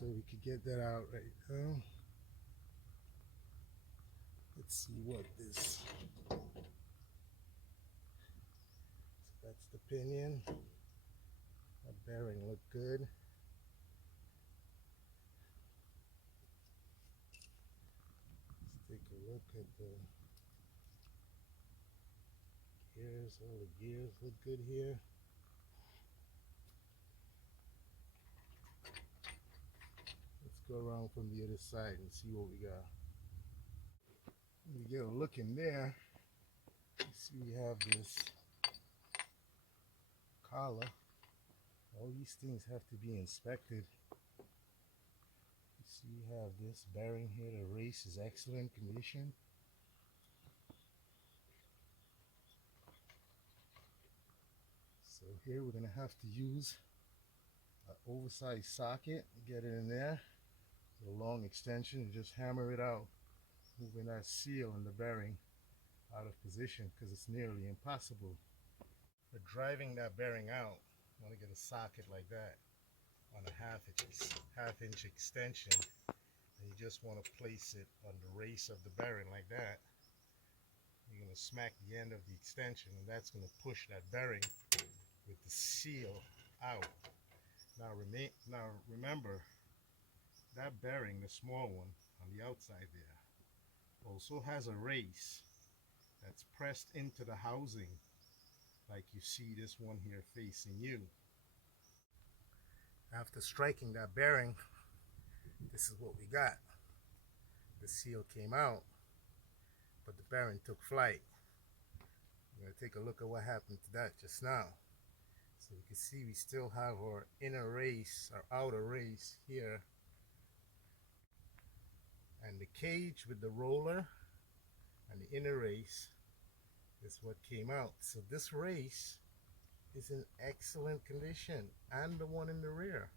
So we could get that out right now. Let's see what this. So that's the pinion. That bearing looked good. Let's take a look at the gears. All the gears look good here. Let's go around from the other side and see what we got. When we get a look in there, you see we have this collar. All these things have to be inspected. You see we have this bearing here. The race is excellent condition. So here we're going to have to use an oversized socket, get it in there, a long extension, and just hammer it out, moving that seal and the bearing out of position because it's nearly impossible. For driving that bearing out, you want to get a socket like that on a half-inch extension, and you just want to place it on the race of the bearing like that. You're going to smack the end of the extension, and that's going to push that bearing with the seal out. Now remember, that bearing, the small one on the outside there, also has a race that's pressed into the housing, like you see this one here facing you. After striking that bearing, this is what we got. The seal came out, but the bearing took flight. We're going to take a look at what happened to that just now. So you can see we still have our inner race, our outer race here. And the cage with the roller and the inner race is what came out. So this race is in excellent condition, and the one in the rear.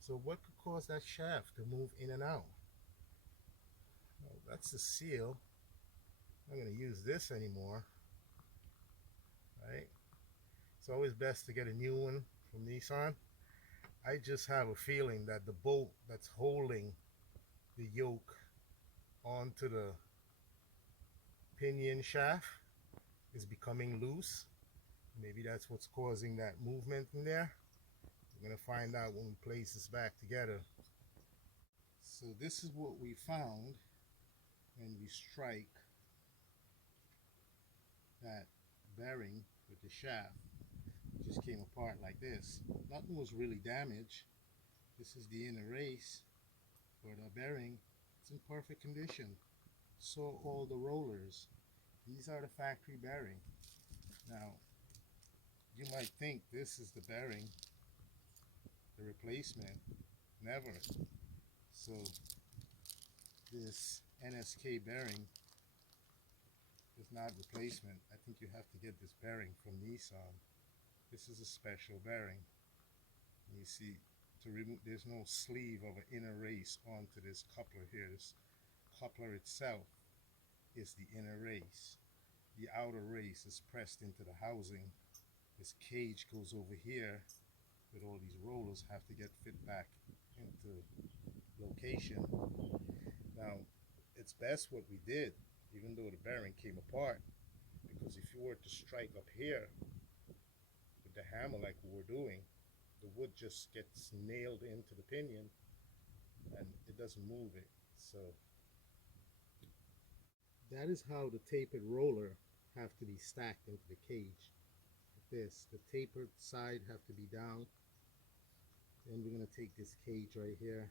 So what could cause that shaft to move in and out? Well, that's the seal. I'm not going to use this anymore, right? It's always best to get a new one from Nissan. I just have a feeling that the bolt that's holding the yoke onto the pinion shaft is becoming loose. Maybe that's what's causing that movement in there. We're going to find out when we place this back together. So this is what we found when we strike that bearing with the shaft. It just came apart like this. Nothing was really damaged. This is the inner race for the bearing. It's in perfect condition. So all the rollers. These are the factory bearing. Now, you might think this is the bearing, the replacement. Never. So this NSK bearing is not replacement. I think you have to get this bearing from Nissan. This is a special bearing. You see, to remove, there's no sleeve of an inner race onto this coupler here. This coupler itself is the inner race. The outer race is pressed into the housing. This cage goes over here with all these rollers, have to get fit back into location. Now, it's best what we did, even though the bearing came apart, because if you were to strike up here with the hammer like we were doing, the wood just gets nailed into the pinion and it doesn't move it. So that is how the tapered roller have to be stacked into the cage. Like this, the tapered side have to be down. Then we're going to take this cage right here.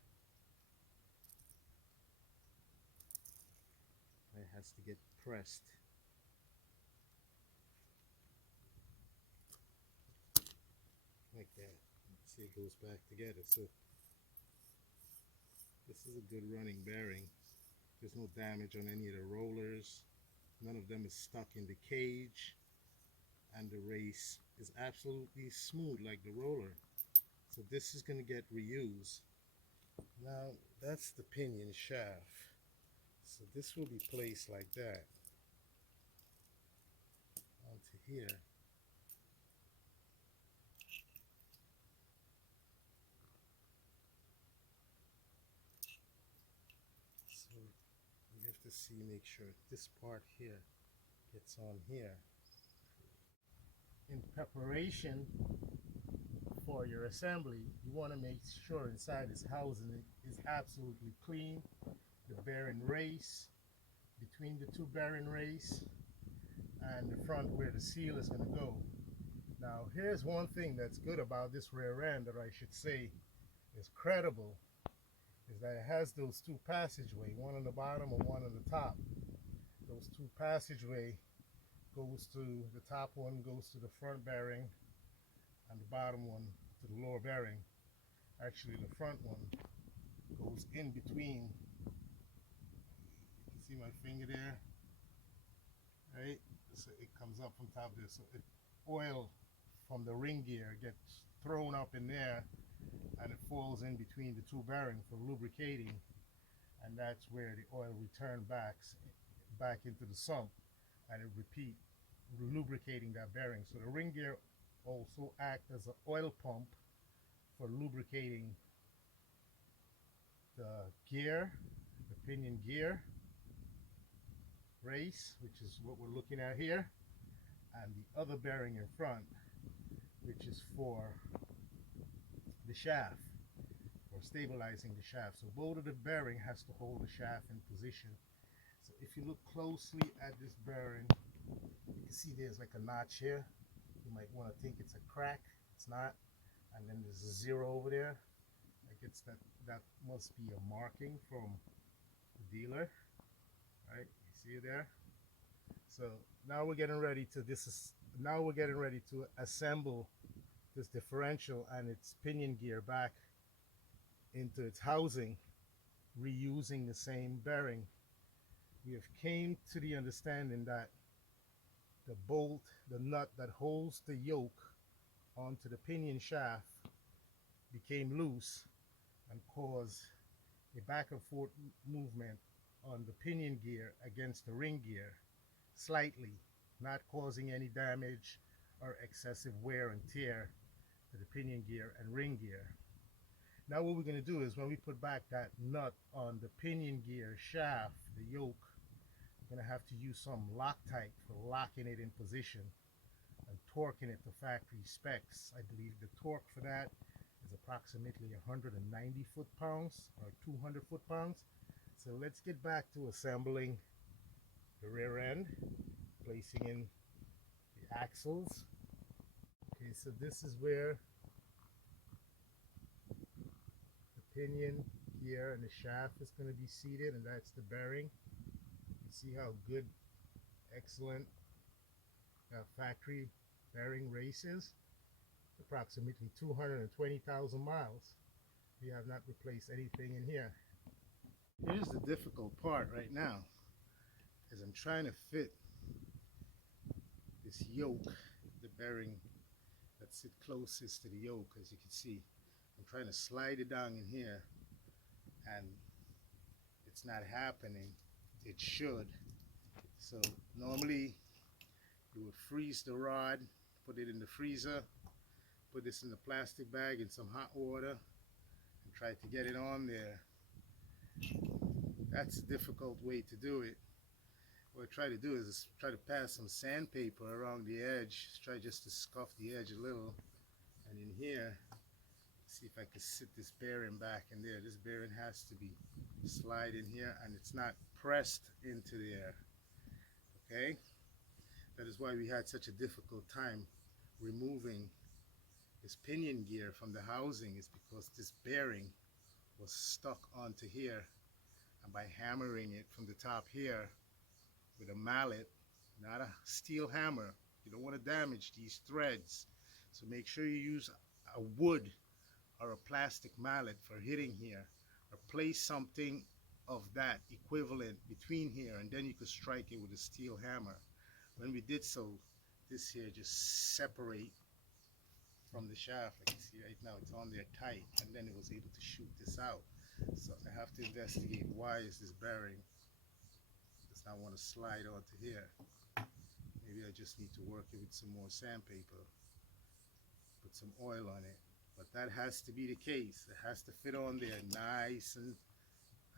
It has to get pressed. Like that. See, it goes back together. So this is a good running bearing. There's no damage on any of the rollers. None of them is stuck in the cage. And the race is absolutely smooth like the roller. So this is going to get reused. Now that's the pinion shaft. So this will be placed like that onto here. have to see, make sure this part here gets on here. In preparation for your assembly, you want to make sure inside this housing is absolutely clean. The bearing race, between the two bearing race, and the front where the seal is going to go. Now here's one thing that's good about this rear end, that I should say is credible, is that it has those two passageway, one on the bottom and one on the top. Those two passageway goes to, the top one goes to the front bearing and the bottom one to the lower bearing. Actually the front one goes in between. You can see my finger there, right? So it comes up from top there, so oil from the ring gear gets thrown up in there and it falls in between the two bearings for lubricating, and that's where the oil return back into the sump and it repeat lubricating that bearing. So the ring gear also acts as an oil pump for lubricating the gear, the pinion gear race, which is what we're looking at here, and the other bearing in front, which is for the shaft, for stabilizing the shaft. So both of the bearing has to hold the shaft in position. So if you look closely at this bearing, you can see there's like a notch here. You might want to think it's a crack. It's not. And then there's a 0 over there. I guess that must be a marking from the dealer, right? You see it there. So now we're getting ready to assemble this differential and its pinion gear back into its housing, reusing the same bearing. We have came to the understanding that the bolt, the nut that holds the yoke onto the pinion shaft became loose and caused a back and forth movement on the pinion gear against the ring gear, slightly, not causing any damage or excessive wear and tear to the pinion gear and ring gear. Now what we're going to do is, when we put back that nut on the pinion gear shaft, the yoke, we're going to have to use some Loctite for locking it in position and torquing it to factory specs. I believe the torque for that is approximately 190 foot-pounds or 200 foot-pounds. So let's get back to assembling the rear end, placing in the axles. Okay, so this is where the pinion gear and the shaft is going to be seated, and that's the bearing. You see how good, excellent factory bearing race is. Approximately 220,000 miles. We have not replaced anything in here. Here's the difficult part right now, is I'm trying to fit this yoke, the bearing that sits closest to the yoke. As you can see, I'm trying to slide it down in here and it's not happening. It should. So normally you would freeze the rod, put it in the freezer, put this in the plastic bag in some hot water and try to get it on there. That's a difficult way to do it. What I try to do is try to pass some sandpaper around the edge, try just to scuff the edge a little, and in here see if I can sit this bearing back in there. This bearing has to be slide in here and it's not pressed into there. Okay, that is why we had such a difficult time removing this pinion gear from the housing, is because this bearing was stuck onto here, and by hammering it from the top here with a mallet, not a steel hammer, you don't want to damage these threads. So make sure you use a wood or a plastic mallet for hitting here, or place something of that equivalent between here, and then you could strike it with a steel hammer. When we did so, this here just separate from the shaft. Like you see right now, it's on there tight, and then it was able to shoot this out. So I have to investigate, why is this bearing does not want to slide onto here. Maybe I just need to work it with some more sandpaper, put some oil on it. But that has to be the case. It has to fit on there nice, and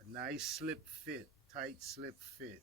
a nice slip fit, tight slip fit.